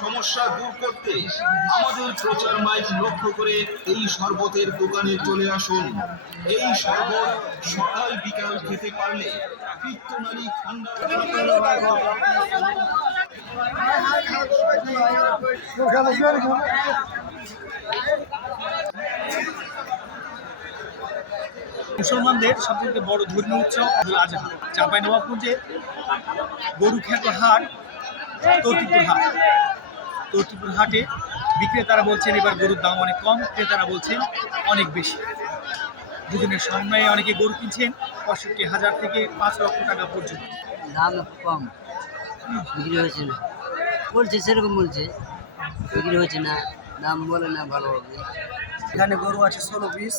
সমস্যা দূর করতে আমাদের প্রচার মাইক লক্ষ্য করে এই শরবতের দোকানে চলে আসুন। এই শরবত সকাল বিকাল খেতে পারলে পিত্তনালী ঠান্ডা মুসলমানদের বড় ধর্মীয় উৎসব ঈদুল আজহা। চাঁপাই নবাবগঞ্জে গরু খ্যাত হাট, তর্তিপুর হাট। তর্তিপুর হাটে বিক্রেতারা বলছেন এবার গরুর দাম অনেক কম ক্রেতারা বলছেন অনেক বেশি। দুজনের সমন্বয়ে অনেকে গরু কিনছেন পঁয়ষট্টি হাজার থেকে পাঁচ লক্ষ টাকা পর্যন্ত। দাম কম বিক্রি হয়েছে না। বলছে সেরকম বলছে বিক্রি হয়েছে না দাম বলে না ভালো হবে। এখানে গরু আছে ষোলো পিস।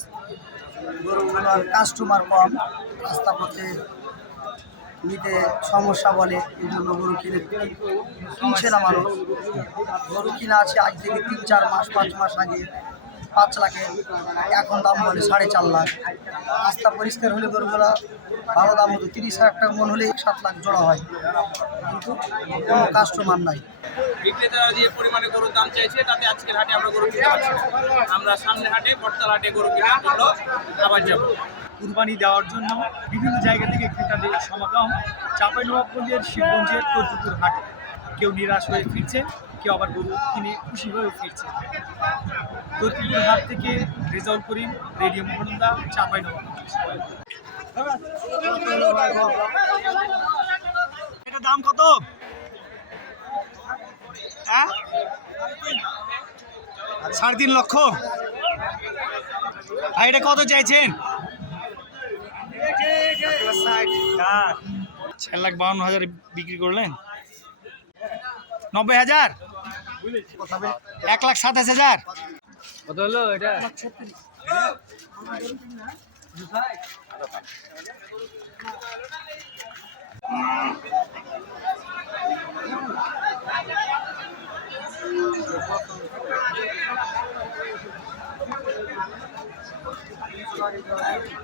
গরুগুলোর কাস্টমার কম রাস্তা পথে নিতে সমস্যা বলে, এই জন্য গরু কিনে কিনছে না মানুষ। গরু কিনা আছে আজ থেকে তিন, চার মাস, পাঁচ মাস আগে পাঁচ লাখে, এখন দাম বলে সাড়ে চার লাখ। রাস্তা পরিষ্কার হলে গরুগুলো ভালো দাম হতো, তিরিশ হাজার টাকা মন হলে সাত লাখ জোড়া হয়। কিন্তু কোনো কাস্টমার নাই। বিক্রেতারা যে পরিমাণে গরুর দাম চাইছে, তাতে আজকের হাটে আমরা গরু কিনতে পারছি আমরা সামনে হাটে বটতলা হাটে গরু কেনার জন্য আবার যাব। কুরবানি দেওয়ার জন্য বিভিন্ন জায়গা থেকে ক্রেতাদের সমাগম চাঁপাই নবাবগঞ্জের শিবগঞ্জের তর্তিপুর হাটে। কেউ নিরাশ হয়ে ফিরছে, কেউ আবার গরু কিনে খুশি হয়ে ফিরছে। তর্তিপুর হাট থেকে রেজাউল করিম, রেডিও মোহনদা চাঁপাই নবাবগঞ্জ দাম কত? হ্যাঁ? সাড়ে তিন লক্ষ। ভাই, এটা কত চাইছেন? চার লাখ বাউন্ন হাজার বিক্রি করলেন? নব্বই হাজার? এক লাখ সাতাশ হাজার? কত হলো এটা?